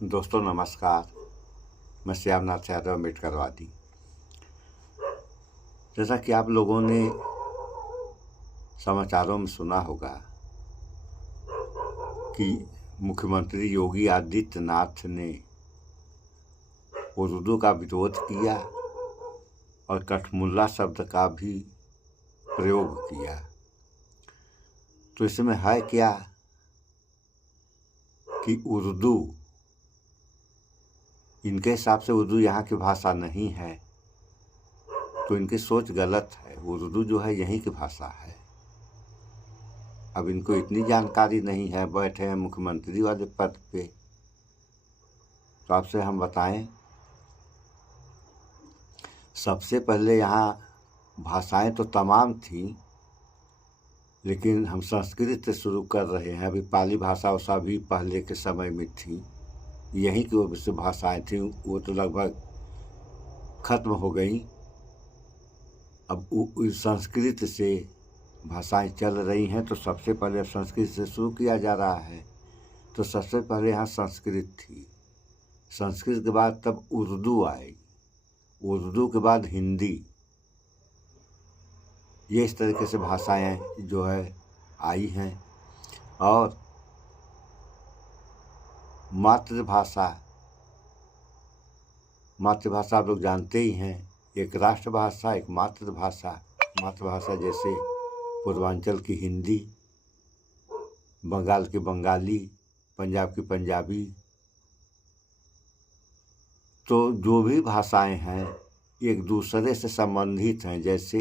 दोस्तों नमस्कार। मैं श्यामनाथ यादव अम्बेडकरवादी। जैसा कि आप लोगों ने समाचारों में सुना होगा कि मुख्यमंत्री योगी आदित्यनाथ ने उर्दू का विरोध किया और कठमुल्ला शब्द का भी प्रयोग किया। तो इसमें है क्या कि उर्दू, इनके हिसाब से उर्दू यहाँ की भाषा नहीं है, तो इनकी सोच गलत है। उर्दू जो है यहीं की भाषा है। अब इनको इतनी जानकारी नहीं है, बैठे हैं मुख्यमंत्री वाले पद पे। तो आपसे हम बताएं, सबसे पहले यहाँ भाषाएं तो तमाम थीं, लेकिन हम संस्कृत से शुरू कर रहे हैं। अभी पाली भाषा वसा भी पहले के समय में थी, यहीं की वजह से भाषाएं थीं, वो तो लगभग खत्म हो गई। अब संस्कृत से भाषाएं चल रही हैं, तो सबसे पहले संस्कृत से शुरू किया जा रहा है। तो सबसे पहले यहाँ संस्कृत थी, संस्कृत के बाद तब उर्दू आई, उर्दू के बाद हिंदी। ये इस तरीके से भाषाएं जो है आई हैं। और मातृभाषा आप लोग जानते ही हैं, एक राष्ट्रभाषा, एक मातृभाषा। मातृभाषा जैसे पूर्वांचल की हिंदी, बंगाल की बंगाली, पंजाब की पंजाबी। तो जो भी भाषाएं हैं एक दूसरे से संबंधित हैं। जैसे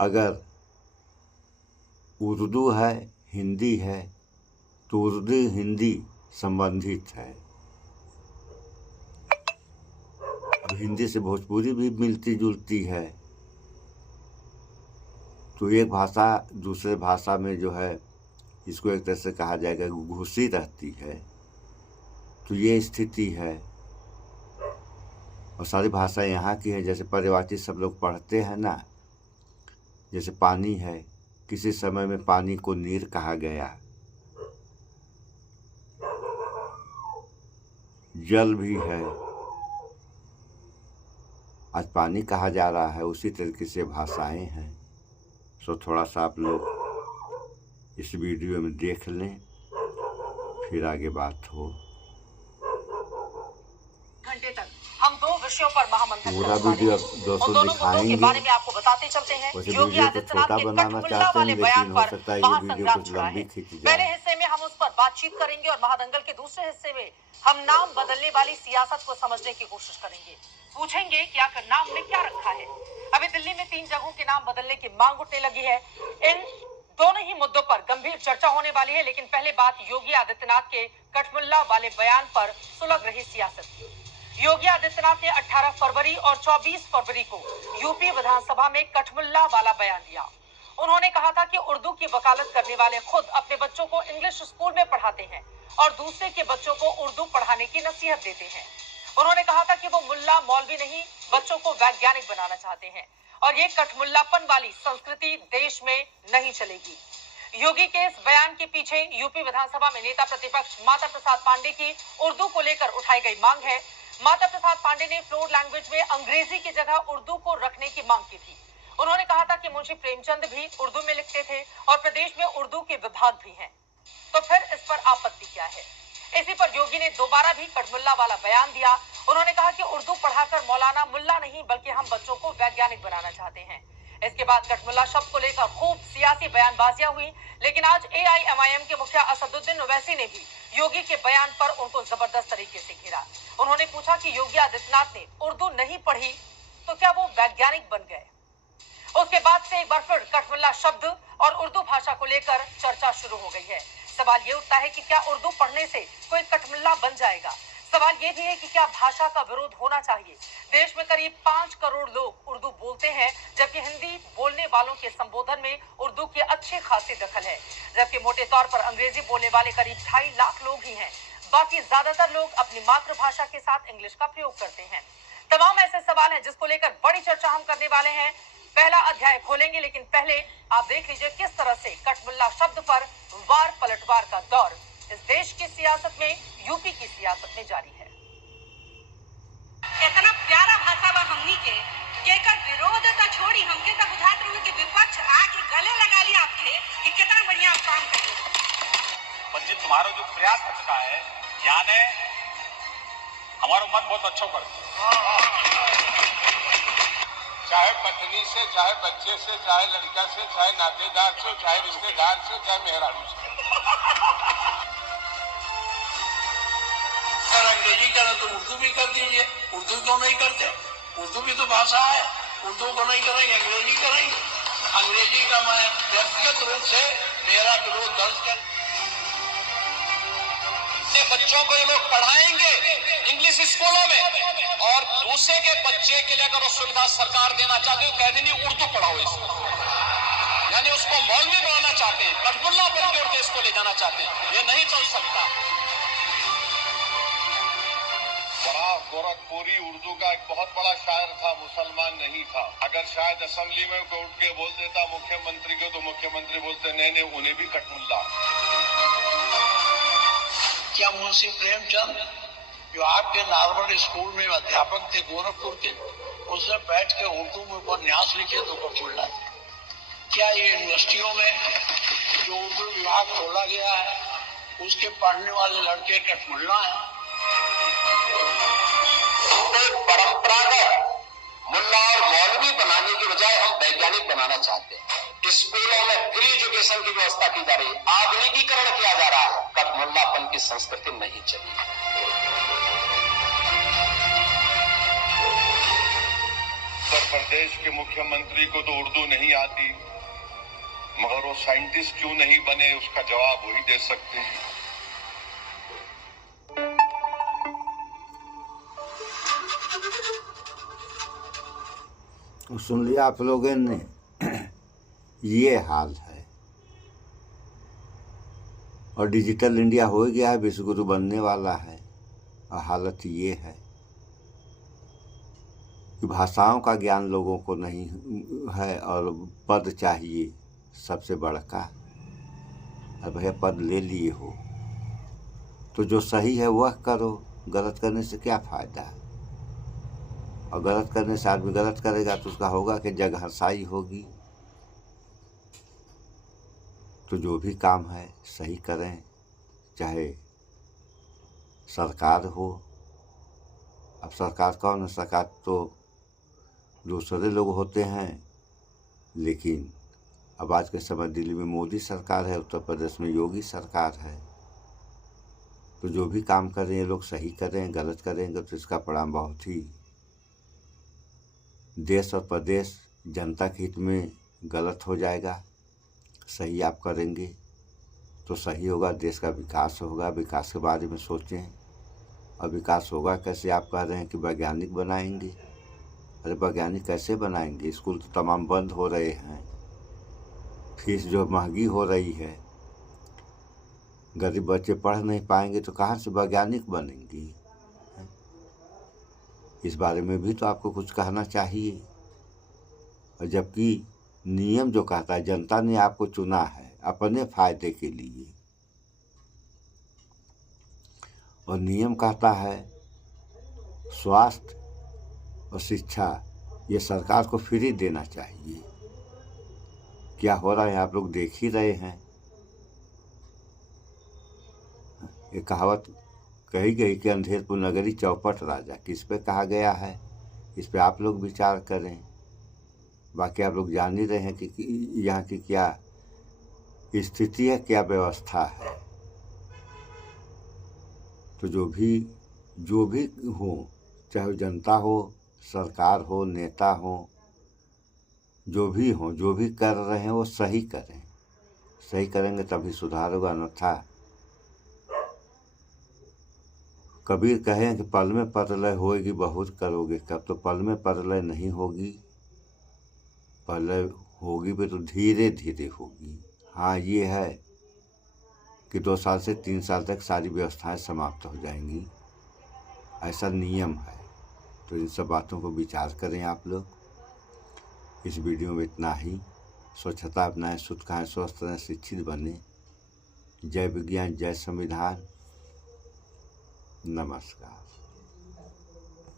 अगर उर्दू है, हिंदी है, तो उर्दू हिंदी संबंधित है। अब हिंदी से भोजपुरी भी मिलती जुलती है। तो एक भाषा दूसरे भाषा में जो है, इसको एक तरह से कहा जाएगा घुसी रहती है। तो ये स्थिति है। और सारी भाषा यहाँ की है। जैसे पर्यायवाची सब लोग पढ़ते हैं ना, जैसे पानी है, किसी समय में पानी को नीर कहा गया, जल भी है, आज पानी कहा जा रहा है। उसी तरीके से भाषाएं हैं। सो थोड़ा सा आप लोग इस वीडियो में देख लें, फिर आगे बात हो। घंटे तक हम दो विषयों पर महामंथन पूरा वीडियो दोस्तों दिखाएंगे। के बारे में आपको बताते चलते हैं। योगी आदित्यनाथ के कठमुल्ला वाले बयान पर महासंग्राम छुड़ा है। पहले हिस्से में हम उस पर बातचीत करेंगे और महादंगल के दूसरे हिस्से में हम नाम बदलने वाली सियासत को समझने की कोशिश करेंगे। पूछेंगे कि आखिर नाम ने क्या रखा है। अभी दिल्ली में 3 जगहों के नाम बदलने की मांग उठने लगी है। इन दोनों ही मुद्दों पर गंभीर चर्चा होने वाली है। लेकिन पहले बात योगी आदित्यनाथ के कठमुल्ला वाले बयान पर सुलग रही सियासत। योगी आदित्यनाथ ने 18 फरवरी और 24 फरवरी को यूपी विधानसभा में कठमुल्ला वाला बयान दिया। उन्होंने कहा था कि उर्दू की वकालत करने वाले खुद अपने बच्चों को इंग्लिश स्कूल में पढ़ाते हैं और दूसरे के बच्चों को उर्दू पढ़ाने की नसीहत देते हैं। उन्होंने कहा था कि वो मुल्ला मौलवी नहीं, बच्चों को वैज्ञानिक बनाना चाहते हैं और ये कठमुल्लापन वाली संस्कृति देश में नहीं चलेगी। योगी के इस बयान के पीछे यूपी विधानसभा में नेता प्रतिपक्ष माता प्रसाद पांडे की उर्दू को लेकर उठाई गई मांग है। माता प्रसाद पांडे ने फ्लोर लैंग्वेज में अंग्रेजी की जगह उर्दू को रखने की मांग की थी। उन्होंने कहा था कि मुंशी प्रेमचंद भी उर्दू में लिखते थे और प्रदेश में उर्दू के विभाग भी हैं। तो फिर इस पर आपत्ति क्या है? इसी पर योगी ने दोबारा भी कठमुल्ला वाला बयान दिया। उन्होंने कहा कि उर्दू पढ़ाकर मौलाना मुल्ला नहीं बल्कि हम बच्चों को वैज्ञानिक बनाना चाहते हैं। इसके बाद कठमुल्ला शब्द को लेकर खूब सियासी बयानबाजियां हुई। लेकिन आज एआईएमआईएम के मुखिया असदुद्दीन ओवैसी ने भी योगी के बयान पर उनको जबरदस्त तरीके से घेरा। उन्होंने पूछा कि योगी आदित्यनाथ ने उर्दू नहीं पढ़ी तो क्या वो वैज्ञानिक बन गए? उसके बाद से एक बार फिर कठमुल्ला शब्द और उर्दू भाषा को लेकर चर्चा शुरू हो गई है। सवाल ये उठता है कि क्या उर्दू पढ़ने से कोई कठमुल्ला बन जाएगा? सवाल ये भी है कि क्या भाषा का विरोध होना चाहिए? देश में करीब 5 करोड़ लोग उर्दू बोलते हैं, जबकि हिंदी बोलने वालों के संबोधन में उर्दू की अच्छी खासी दखल है, जबकि मोटे तौर पर अंग्रेजी बोलने वाले करीब 2.5 लाख लोग ही हैं। बाकी ज्यादातर लोग अपनी मातृभाषा के साथ इंग्लिश का प्रयोग करते हैं। तमाम ऐसे सवाल हैं जिसको लेकर बड़ी चर्चा हम करने वाले हैं। पहला अध्याय खोलेंगे, लेकिन पहले आप देख लीजिए किस तरह से कठमुल्ला शब्द पर वार पलटवार का दौर इस देश की सियासत में, यूपी की सियासत में जारी है। इतना प्यारा भाषा बा हमनी के केकर विरोध तो छोड़ी, हमके तो बुझात रहे कि विपक्ष आके गले लगा लिया आपके कि कितना बढ़िया आप काम कर रहे हो। पर जी तुम्हारा जो प्रयास कर चुका है यानी हमारा मन बहुत अच्छा कर, चाहे पत्नी से, चाहे बच्चे से, चाहे लड़का से, चाहे नातेदार से, चाहे रिश्तेदार से, चाहे मेहरारू से। अगर अंग्रेजी करें तो उर्दू भी कर दीजिए, उर्दू क्यों नहीं करते? उर्दू भी तो भाषा है, उर्दू को नहीं करेंगे, अंग्रेजी करेंगे। अंग्रेजी का मैं व्यक्तिगत रूप से मेरा विरोध दर्ज कर, बच्चों को ये लोग पढ़ाएंगे इंग्लिश स्कूलों में, और दूसरे के बच्चे के लिए अगर वो सुविधा सरकार देना चाहते हो कहते नहीं उर्दू पढ़ाओ इसको, यानी उसको मौलवी बनाना चाहते हैं, कटबुल्ला पर जोड़ के इसको ले जाना चाहते हैं। ये नहीं चल सकता। बड़ा गोरखपुरी उर्दू का एक बहुत बड़ा शायर था, मुसलमान नहीं था। अगर शायद असेंबली में कोई उठ के बोल देता मुख्यमंत्री को, तो मुख्यमंत्री बोलते नहीं उन्हें भी कटमुल्ला। क्या मुंशी प्रेमचंद जो आपके नारवल स्कूल में अध्यापक थे गोरखपुर के, उसने बैठ के उर्दू में उपन्यास लिखे तो कटमुल्ला? क्या ये यूनिवर्सिटियों में जो उर्दू विभाग खोला गया है उसके पढ़ने वाले लड़के कटमुल्ला हैं? परंपरागत मुल्ला और मौलवी बनाने की बजाय हम वैज्ञानिक बनाना चाहते हैं। स्कूलों में फ्री एजुकेशन की व्यवस्था की जा रही है, आधुनिकीकरण किया जा रहा है। कटमुल्लापन की संस्कृति नहीं चली। उत्तर प्रदेश के मुख्यमंत्री को तो उर्दू नहीं आती, मगर वो साइंटिस्ट क्यों नहीं बने, उसका जवाब वही दे सकते हैं। सुन लिया आप लोगों ने, ये हाल है। और डिजिटल इंडिया हो गया है, विश्वगुरु बनने वाला है, और हालत ये है कि भाषाओं का ज्ञान लोगों को नहीं है और पद चाहिए सबसे बड़का। अब भैया पद ले लिए हो तो जो सही है वह करो, गलत करने से क्या फ़ायदा? और गलत करने से आदमी गलत करेगा तो उसका होगा कि जगहसाई होगी। तो जो भी काम है सही करें, चाहे सरकार हो। अब सरकार कौन है? सरकार तो दूसरे लोग होते हैं, लेकिन अब आज के समय दिल्ली में मोदी सरकार है, उत्तर प्रदेश में योगी सरकार है। तो जो भी काम करें ये लोग सही करें, गलत करेंगे तो इसका परिणाम बहुत ही देश और प्रदेश जनता के हित में गलत हो जाएगा। सही आप करेंगे तो सही होगा, देश का विकास होगा। विकास के बारे में सोचें। और विकास होगा कैसे? आप कह रहे हैं कि वैज्ञानिक बनाएंगे। अरे वैज्ञानिक कैसे बनाएंगे? स्कूल तो तमाम बंद हो रहे हैं, फीस जो महंगी हो रही है, गरीब बच्चे पढ़ नहीं पाएंगे तो कहाँ से वैज्ञानिक बनेंगे? इस बारे में भी तो आपको कुछ कहना चाहिए। और जबकि नियम जो कहता है, जनता ने आपको चुना है अपने फायदे के लिए, और नियम कहता है स्वास्थ्य और शिक्षा ये सरकार को फ्री देना चाहिए। क्या हो रहा है आप लोग देख ही रहे हैं। ये कहावत कही गई कि अंधेरपुर नगरी चौपट राजा, किस पे कहा गया है? इस पे आप लोग विचार करें। बाकी आप लोग जान ही रहे हैं कि यहाँ की क्या स्थिति है, क्या व्यवस्था है। तो जो भी हो, चाहे जनता हो, सरकार हो, नेता हो, जो भी हो, जो भी कर रहे हैं वो सही करें। सही करेंगे तभी सुधार होगा, अन्यथा कबीर कहें कि पल में परलय होएगी बहुत करोगे कब। तो पल में परलय नहीं होगी, परलय होगी भी तो धीरे धीरे होगी। हाँ ये है कि 2 साल से 3 साल तक सारी व्यवस्थाएं समाप्त हो जाएंगी, ऐसा नियम है। तो इन सब बातों को विचार करें आप लोग। इस वीडियो में इतना ही। स्वच्छता अपनाएं, शुद्ध खाएं, स्वस्थ रहें, शिक्षित बने। जय विज्ञान, जय संविधान। नमस्कार।